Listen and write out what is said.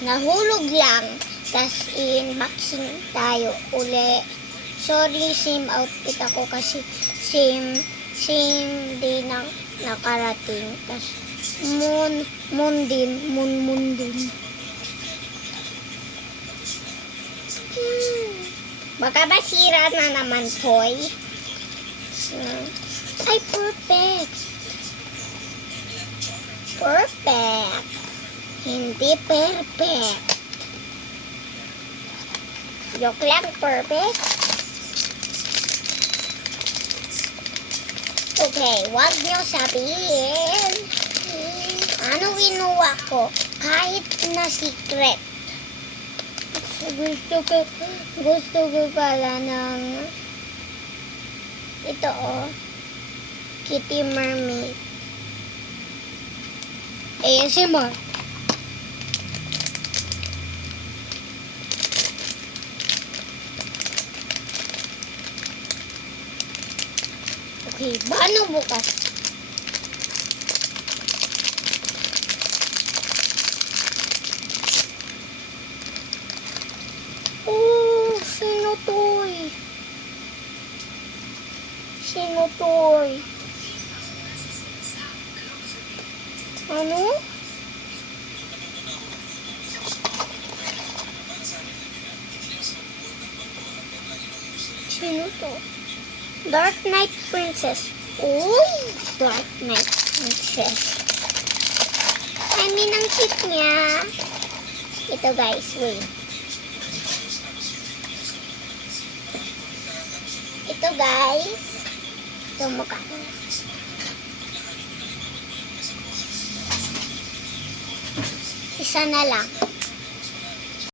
Nahulog lang. Tas unboxing tayo uli. Sorry, same outfit ako kasi same day na nakarating. Tas moon din. Baka masira na naman, toy. Ay, perfect. Perfect. Hindi perfect. Joke lang, perfect. Okay, wag niyo sabihin. Ano kinuha ko? Kahit na secret. Gusto ko pala ng ito Kitty Mermaid. ASMR. Okay, paano bukas? Sino to'y? Ano? Sino to? Dark Knight Princess. Uy! Dark Knight Princess. I mean, ang cute niya. Ito guys, wait. Ito guys. Ito mukha. Isa na lang.